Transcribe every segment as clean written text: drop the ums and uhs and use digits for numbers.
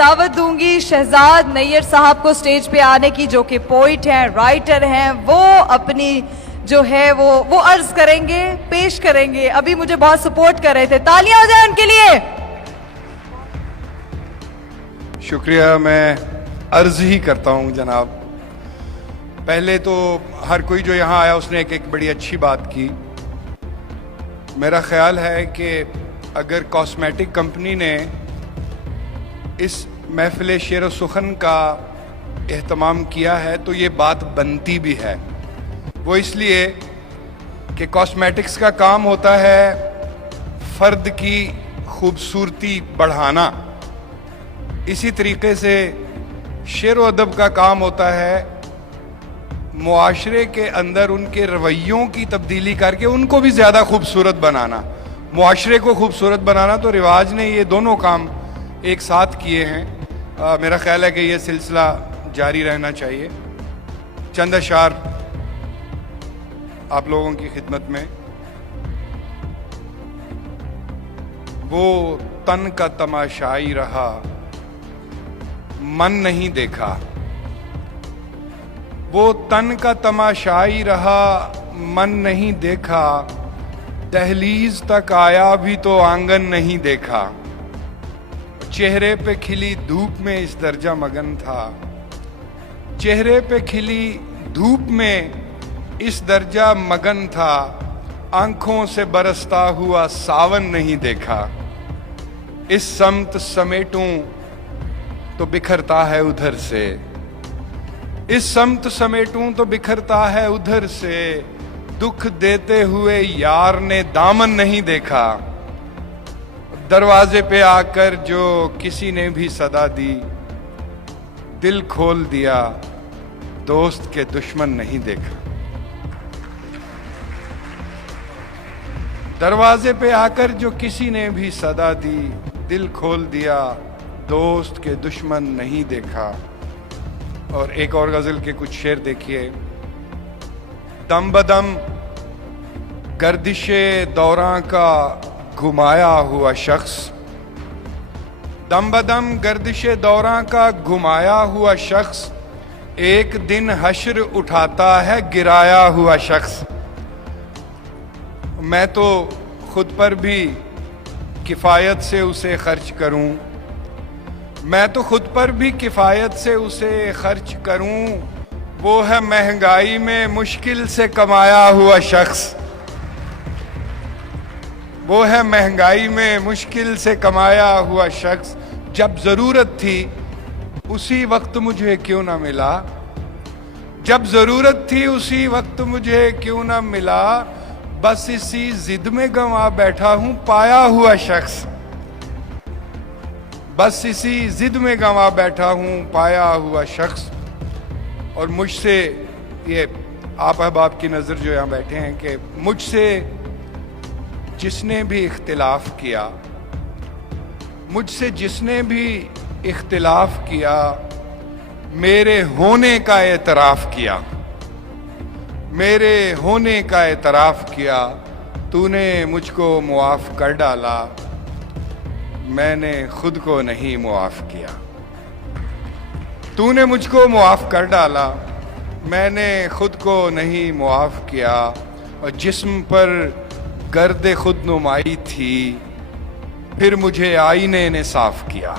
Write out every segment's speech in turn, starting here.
دعوت دوں گی شہزاد نیئر صاحب کو سٹیج پہ آنے کی، جو کہ پوئٹ ہیں، رائٹر ہیں. وہ اپنی جو ہے وہ عرض کریں گے، پیش کریں گے. ابھی مجھے بہت سپورٹ کر رہے تھے، تالیاں ہو جائیں ان کے لیے. شکریہ. میں عرض ہی کرتا ہوں جناب. پہلے تو ہر کوئی جو یہاں آیا اس نے ایک بڑی اچھی بات کی. میرا خیال ہے کہ اگر کاسمیٹک کمپنی نے اس محفل شعر و سخن کا اہتمام کیا ہے تو یہ بات بنتی بھی ہے. وہ اس لیے کہ کاسمیٹکس کا کام ہوتا ہے فرد کی خوبصورتی بڑھانا. اسی طریقے سے شعر و ادب کا کام ہوتا ہے معاشرے کے اندر ان کے رویوں کی تبدیلی کر کے ان کو بھی زیادہ خوبصورت بنانا. معاشرے کو خوبصورت بنانا تو رواج نے یہ دونوں کام ایک ساتھ کیے ہیں. میرا خیال ہے کہ یہ سلسلہ جاری رہنا چاہیے. چند اشعار آپ لوگوں کی خدمت میں. وہ تن کا تماشائی رہا من نہیں دیکھا. وہ تن کا تماشائی رہا من نہیں دیکھا. دہلیز تک آیا بھی تو آنگن نہیں دیکھا. چہرے پہ کھلی دھوپ میں اس درجہ مگن تھا. چہرے پہ کھلی دھوپ میں اس درجہ مگن تھا. آنکھوں سے برستا ہوا ساون نہیں دیکھا. اس سمت سمیٹوں تو بکھرتا ہے ادھر سے. اس سمت سمیٹوں تو بکھرتا ہے ادھر سے. دکھ دیتے ہوئے یار نے دامن نہیں دیکھا. دروازے پہ آ کر جو کسی نے بھی صدا دی دل کھول دیا دوست کے دشمن نہیں دیکھا. دروازے پہ آ کر جو کسی نے بھی صدا دی دل کھول دیا دوست کے دشمن نہیں دیکھا. اور ایک اور غزل کے کچھ شعر دیکھیے. دم بدم گردش دوراں کا گھمایا ہوا شخص. دم بدم گردش دوراں کا گھمایا ہوا شخص ایک دن حشر اٹھاتا ہے گرایا ہوا شخص. میں تو خود پر بھی کفایت سے اسے خرچ کروں. میں تو خود پر بھی کفایت سے اسے خرچ کروں. وہ ہے مہنگائی میں مشکل سے کمایا ہوا شخص. وہ ہے مہنگائی میں مشکل سے کمایا ہوا شخص. جب ضرورت تھی اسی وقت مجھے کیوں نہ ملا. جب ضرورت تھی اسی وقت مجھے کیوں نہ ملا. بس اسی ضد میں گنوا بیٹھا ہوں پایا ہوا شخص. بس اسی ضد میں گنوا بیٹھا ہوں پایا ہوا شخص. اور مجھ سے یہ آپ احباب کی نظر جو یہاں بیٹھے ہیں کہ مجھ سے جس نے بھی اختلاف کیا، مجھ سے جس نے بھی اختلاف کیا میرے ہونے کا اعتراف کیا. میرے ہونے کا اعتراف کیا. تو نے مجھ کو معاف کر ڈالا میں نے خود کو نہیں معاف کیا. تو نے مجھ کو معاف کر ڈالا میں نے خود کو نہیں معاف کیا. اور جسم پر گرد خود نمائی تھی پھر مجھے آئینے نے صاف کیا.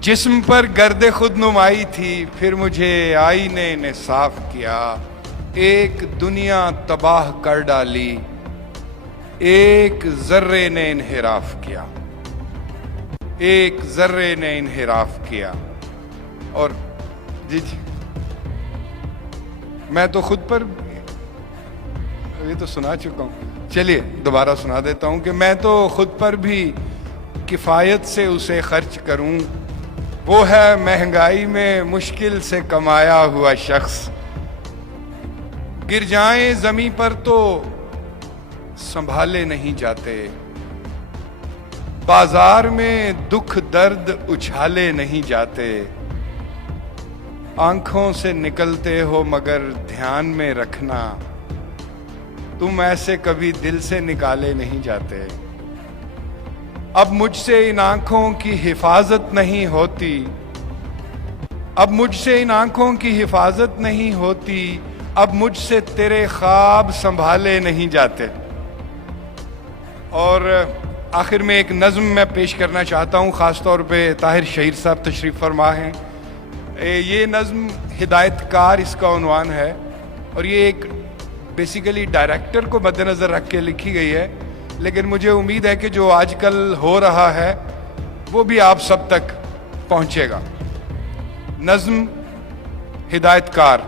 جسم پر گرد خود نمائی تھی پھر مجھے آئینے نے صاف کیا. ایک دنیا تباہ کر ڈالی ایک ذرے نے انحراف کیا. ایک ذرے نے انحراف کیا. اور جی میں تو خود پر ابھی تو سنا چکا ہوں. چلیے دوبارہ سنا دیتا ہوں کہ میں تو خود پر بھی کفایت سے اسے خرچ کروں. وہ ہے مہنگائی میں مشکل سے کمایا ہوا شخص. گر جائیں زمیں پر تو سنبھالے نہیں جاتے. بازار میں دکھ درد اچھالے نہیں جاتے. آنکھوں سے نکلتے ہو مگر دھیان میں رکھنا تم ایسے کبھی دل سے نکالے نہیں جاتے. اب مجھ سے ان آنکھوں کی حفاظت نہیں ہوتی، اب مجھ سے ان آنکھوں کی حفاظت نہیں ہوتی، اب مجھ سے تیرے خواب سنبھالے نہیں جاتے۔ اور آخر میں ایک نظم میں پیش کرنا چاہتا ہوں، خاص طور پہ طاہر شہیر صاحب تشریف فرما ہیں۔ یہ نظم ہدایت کار اس کا عنوان ہے، اور یہ ایک بیسیکلی ڈائریکٹر کو مد نظر رکھ کے لکھی گئی ہے، لیکن مجھے امید ہے کہ جو آج کل ہو رہا ہے وہ بھی آپ سب تک پہنچے گا۔ نظم ہدایت کار۔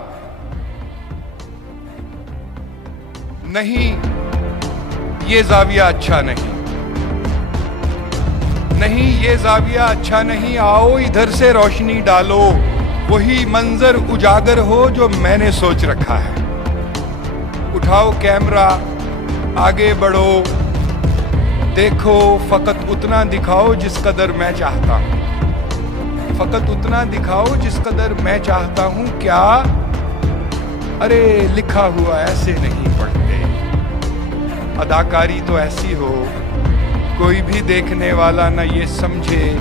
نہیں یہ زاویہ اچھا نہیں، نہیں یہ زاویہ اچھا نہیں، آؤ ادھر سے روشنی ڈالو، وہی منظر اجاگر ہو جو میں نے سوچ رکھا ہے۔ اٹھاؤ کیمرہ آگے بڑھو، دیکھو فقط اتنا دکھاؤ جس قدر میں چاہتا ہوں، فقط اتنا دکھاؤ جس قدر میں چاہتا ہوں۔ کیا ارے لکھا ہوا ایسے نہیں پڑھتے، اداکاری تو ایسی ہو کوئی بھی دیکھنے والا نہ یہ سمجھے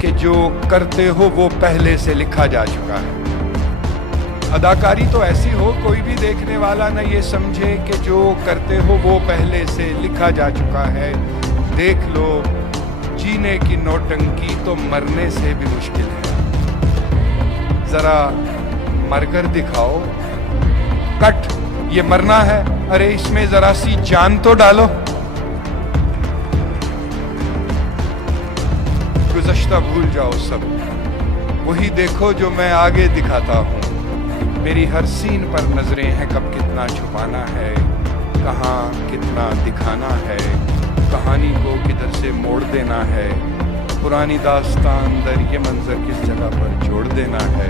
کہ جو کرتے ہو وہ پہلے سے لکھا جا چکا ہے۔ اداکاری تو ایسی ہو کوئی بھی دیکھنے والا نہ یہ سمجھے کہ جو کرتے ہو وہ پہلے سے لکھا جا چکا ہے۔ دیکھ لو جینے کی نوٹنکی تو مرنے سے بھی مشکل ہے، ذرا مر کر دکھاؤ۔ کٹ یہ مرنا ہے، ارے اس میں ذرا سی جان تو ڈالو۔ گزشتہ بھول جاؤ سب، وہی دیکھو جو میں آگے دکھاتا ہوں۔ میری ہر سین پر نظریں ہیں، کب کتنا چھپانا ہے، کہاں کتنا دکھانا ہے، کہانی کو کدھر سے موڑ دینا ہے، پرانی داستان در یہ منظر کس جگہ پر جوڑ دینا ہے۔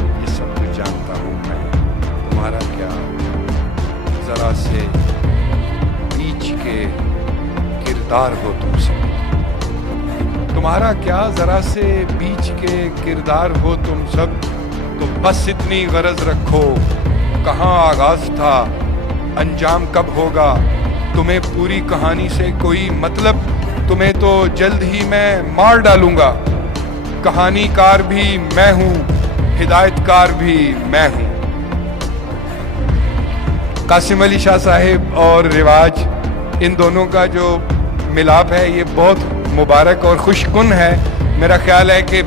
یہ سب کچھ جانتا ہوں میں، تمہارا کیا ذرا سے بیچ کے کردار ہو تم سب، تمہارا کیا ذرا سے بیچ کے کردار ہو تم سب۔ تو بس اتنی غرض رکھو، کہاں آغاز تھا انجام کب ہوگا، تمہیں پوری کہانی سے کوئی مطلب، تمہیں تو جلد ہی میں مار ڈالوں گا۔ کہانی کار بھی میں ہوں، ہدایت کار بھی میں ہوں۔ قاسم علی شاہ صاحب اور رواج، ان دونوں کا جو ملاپ ہے یہ بہت مبارک اور خوش کن ہے۔ میرا خیال ہے کہ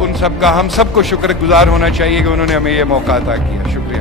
ان سب کا ہم سب کو شکر گزار ہونا چاہیے کہ انہوں نے ہمیں یہ موقع عطا کیا۔ شکریہ۔